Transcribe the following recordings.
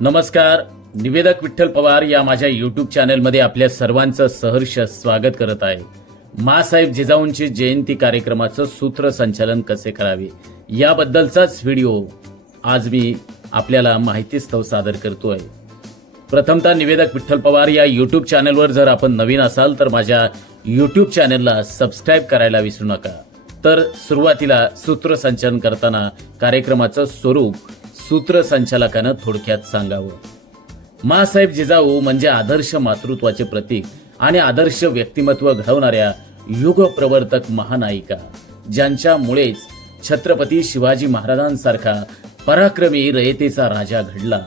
नमस्कार. निवेदक विठ्ठल पवार या माझ्या युट्यूब चॅनलमध्ये आपल्या सर्वांचं सहर्ष स्वागत करत आहे. माँसाहेब जिजाऊंची जयंती कार्यक्रमाचं सूत्रसंचालन कसे करावे याबद्दलचाच व्हिडिओ आज मी आपल्याला माहितीस्तव सादर करतोय. प्रथमतः निवेदक विठ्ठल पवार या युट्यूब चॅनलवर जर आपण नवीन असाल तर माझ्या युट्यूब चॅनलला सबस्क्राईब करायला विसरू नका. तर सुरुवातीला सूत्रसंचालन करताना कार्यक्रमाचं स्वरूप सूत्रसंचालकानं थोडक्यात सांगावं. माँसाहेब जिजाऊ म्हणजे आदर्श मातृत्वाचे प्रतीक आणि आदर्श व्यक्तिमत्व घडवणाऱ्या युग प्रवर्तक महानायिका, ज्यांच्यामुळेच छत्रपती शिवाजी महाराजांसारखा पराक्रमी रयतेचा राजा घडला.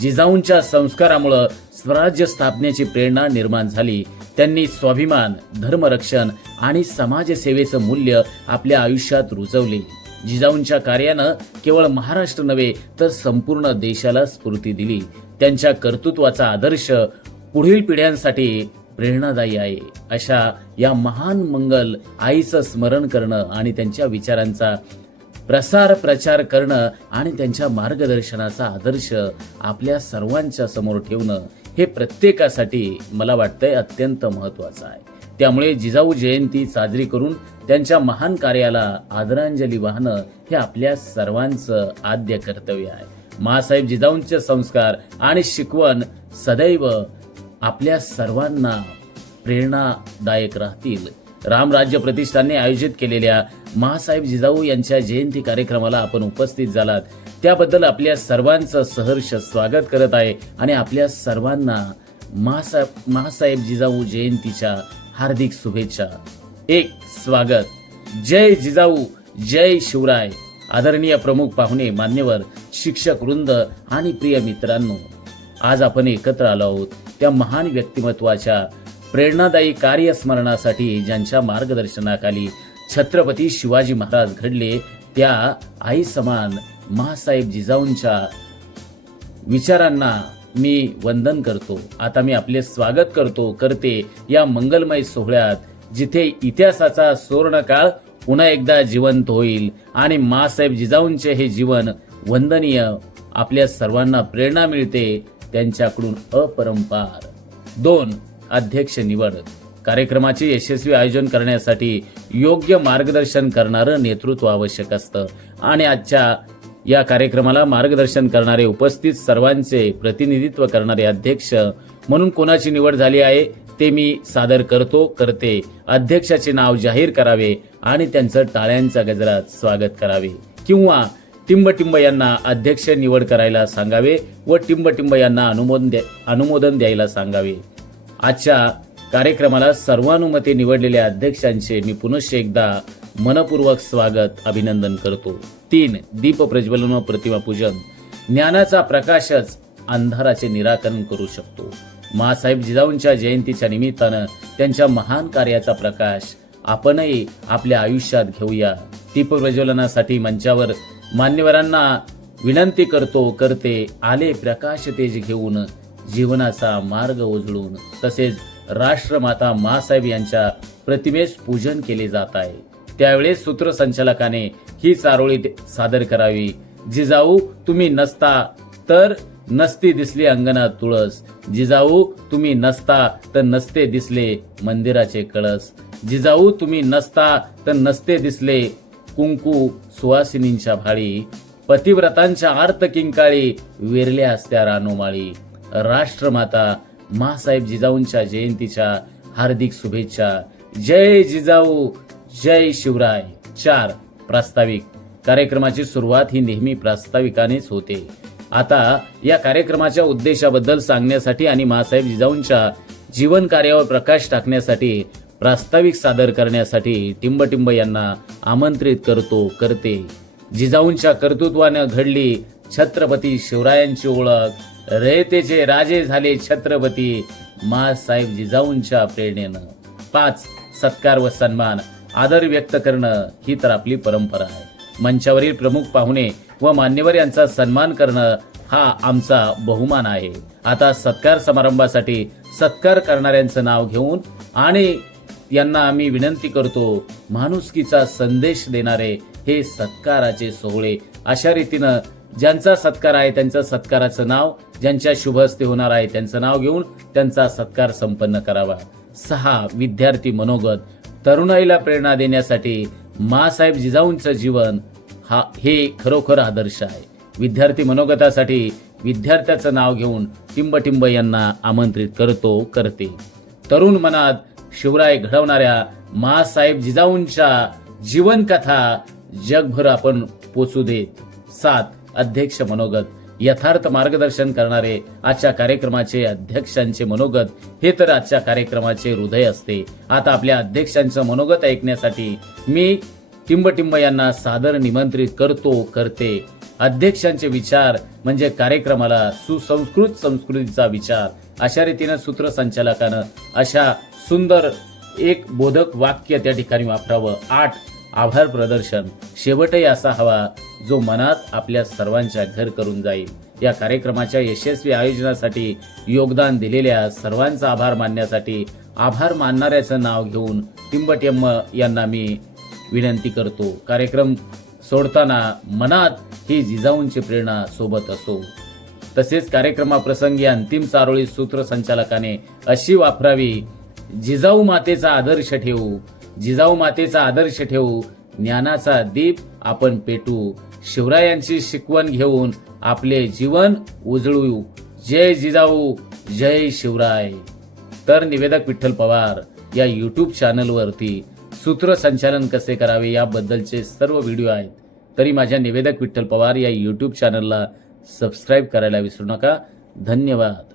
जिजाऊंच्या संस्कारामुळे स्वराज्य स्थापनेची प्रेरणा निर्माण झाली. त्यांनी स्वाभिमान, धर्मरक्षण आणि समाजसेवेचं मूल्य आपल्या आयुष्यात रुजवले. जिजाऊंच्या कार्यानं केवळ महाराष्ट्र नव्हे तर संपूर्ण देशाला स्फूर्ती दिली. त्यांच्या कर्तृत्वाचा आदर्श पुढील पिढ्यांसाठी प्रेरणादायी आहे. अशा या महान मंगल आईचं स्मरण करणं आणि त्यांच्या विचारांचा प्रचार करणं आणि त्यांच्या मार्गदर्शनाचा आदर्श आपल्या सर्वांच्या समोर ठेवणं हे प्रत्येकासाठी मला वाटतंय अत्यंत महत्वाचं आहे. त्यामुळे जिजाऊ जयंती साजरी करून त्यांच्या महान कार्याला आदरांजली वाहणं हे आपल्या सर्वांचं आद्य कर्तव्य आहे. माँसाहेब जिजाऊंचे संस्कार आणि शिकवण सदैव आपल्या सर्वांना प्रेरणादायक राहतील. रामराज्य प्रतिष्ठानने आयोजित केलेल्या माँसाहेब जिजाऊ यांच्या जयंती कार्यक्रमाला आपण उपस्थित झालात त्याबद्दल आपल्या सर्वांचं सहर्ष स्वागत करत आहे आणि आपल्या सर्वांना माँसाहेब जिजाऊ जयंतीच्या हार्दिक शुभेच्छा. एक स्वागत. जय जिजाऊ, जय शिवराय. आदरणीय प्रमुख पाहुणे, मान्यवर, शिक्षक वृंद आणि प्रिय मित्रांनो, आज आपण एकत्र आलो आहोत त्या महान व्यक्तिमत्वाच्या प्रेरणादायी कार्यस्मरणासाठी ज्यांच्या मार्गदर्शनाखाली छत्रपती शिवाजी महाराज घडले. त्या आई समान माँसाहेब जिजाऊंच्या विचारांना मी वंदन करतो. आता मी आपले स्वागत करते या मंगलमय सोहळ्यात, जिथे इतिहासाचा सुवर्णकाळ पुन्हा एकदा जिवंत होईल आणि माँसाहेब जिजाऊंचे हे जीवन वंदनीय आपल्या सर्वांना प्रेरणा मिळते त्यांच्याकडून अपरंपार. 2. अध्यक्ष निवड. कार्यक्रमाचे यशस्वी आयोजन करण्यासाठी योग्य मार्गदर्शन करणारं नेतृत्व आवश्यक असतं आणि आजच्या या कार्यक्रमाला मार्गदर्शन करणारे, उपस्थित सर्वांचे प्रतिनिधित्व करणारे अध्यक्ष म्हणून कोणाची निवड झाली आहे ते मी सादर करते. अध्यक्षाचे नाव जाहीर करावे आणि त्यांचं टाळ्यांच्या गजरात स्वागत करावे किंवा टिंबटिंब यांना अध्यक्ष निवड करायला सांगावे व टिंबटिंब यांना अनुमोदन द्यायला सांगावे. आजच्या कार्यक्रमाला सर्वानुमते निवडलेल्या अध्यक्षांचे मी पुनश्च एकदा मनपूर्वक स्वागत, अभिनंदन करतो. 3. दीप प्रज्वलन व प्रतिमा पूजन. ज्ञानाचा प्रकाशच अंधाराचे निराकरण करू शकतो. माँसाहेब जिजाऊंच्या जयंतीच्या निमित्तानं त्यांच्या महान कार्याचा प्रकाश आपणही आपल्या आयुष्यात घेऊया. दीप प्रज्वलनासाठी मंचावर मान्यवरांना विनंती करते. आले प्रकाश तेज घेऊन, जीवनाचा मार्ग उजळून. तसेच राष्ट्रमाता माँसाहेब यांच्या प्रतिमेस पूजन केले जात आहे. त्यावेळेस सूत्रसंचालकाने ही चारोळी सादर करावी. जिजाऊ तुम्ही नसता तर नसती दिसली अंगणात तुळस. जिजाऊ तुम्ही नसता तर नसते दिसले मंदिराचे कळस. जिजाऊ तुम्ही नसता तर नसते दिसले कुंकू सुवासिनींच्या भाळी. पतिव्रतांच्या आर्त किंकाळी वेरल्या असत्या रानोमाळी. राष्ट्रमाता माँसाहेब जिजाऊंच्या जयंतीच्या हार्दिक शुभेच्छा. जय जिजाऊ, जय शिवराय. 4. प्रास्ताविक. कार्यक्रमाची सुरुवात ही नेहमी प्रास्ताविकानेच होते. आता या कार्यक्रमाच्या उद्देशाबद्दल सांगण्यासाठी आणि माँसाहेब जिजाऊंच्या जीवन कार्यावर प्रकाश टाकण्यासाठी प्रास्ताविक सादर करण्यासाठी टिंबटिंब यांना आमंत्रित करते. जिजाऊंच्या कर्तृत्वानं घडली छत्रपती शिवरायांची ओळख. रयतेचे राजे झाले छत्रपती माँसाहेब जिजाऊंच्या प्रेरणेनं. 5. सत्कार व सन्मान. आदर व्यक्त करणं ही तर आपली परंपरा आहे. मंचावरील प्रमुख पाहुणे व मान्यवर यांचा सन्मान करणं हा आमचा बहुमान आहे. आता सत्कार समारंभासाठी सत्कार करणाऱ्यांचं नाव घेऊन आणि यांना आम्ही विनंती करतो, माणुसकीचा संदेश देणारे हे सत्काराचे सोहळे अशा रीतीनं ज्यांचा सत्कार आहे त्यांचं सत्काराचं नाव, ज्यांच्या शुभ हस्ते होणार आहे त्यांचं नाव घेऊन त्यांचा सत्कार संपन्न करावा. 6. विद्यार्थी मनोगत. तरुणाईला प्रेरणा देण्यासाठी माँसाहेब जिजाऊंचं जीवन हे खरोखर आदर्श आहे. विद्यार्थी मनोगतासाठी विद्यार्थ्याचं नाव घेऊन टिंबटिंब यांना आमंत्रित करते. तरुण मनात शिवराय घडवणाऱ्या माँसाहेब जिजाऊंच्या जीवनकथा जगभर आपण पोचू देत. 7. अध्यक्ष मनोगत. यथार्थ मार्गदर्शन करणारे आजच्या कार्यक्रमाचे अध्यक्षांचे मनोगत हे तर आजच्या कार्यक्रमाचे हृदय असते. आता आपल्या अध्यक्षांचं मनोगत ऐकण्यासाठी मी टिंबटिंब यांना सादर निमंत्रित करते. अध्यक्षांचे विचार म्हणजे कार्यक्रमाला सुसंस्कृत संस्कृतीचा विचार. अशा रीतीनं सूत्रसंचालकानं अशा सुंदर एक बोधक वाक्य त्या ठिकाणी वापरावं. 8. आभार प्रदर्शन. शेवटही असा हवा जो मनात आपल्या सर्वांच्या घर करून जाईल. या कार्यक्रमाच्या यशस्वी आयोजनासाठी योगदान दिलेल्या सर्वांचा आभार मानण्यासाठी आभार मानणाऱ्याचं नाव घेऊन टिंबटिंब यांना मी विनंती करतो. कार्यक्रम सोडताना मनात ही जिजाऊंची प्रेरणा सोबत असो. तसेच कार्यक्रमाप्रसंगी अंतिम चारोळी सूत्रसंचालकाने अशी वापरावी. जिजाऊ मातेचा आदर्श ठेवू, जिजाऊ मातेचा आदर्श ठेवू, ज्ञानाचा दीप आपण पेटू, शिवरायांची शिकवण घेऊन आपले जीवन उजळू. जय जिजाऊ, जय शिवराय. तर निवेदक विठ्ठल पवार या यूट्यूब चॅनलवरती सूत्रसंचालन कसे करावे याबद्दलचे सर्व व्हिडिओ आहेत. तरी माझ्या निवेदक विठ्ठल पवार या यूट्यूब चॅनलला सबस्क्राईब करायला विसरू नका. धन्यवाद.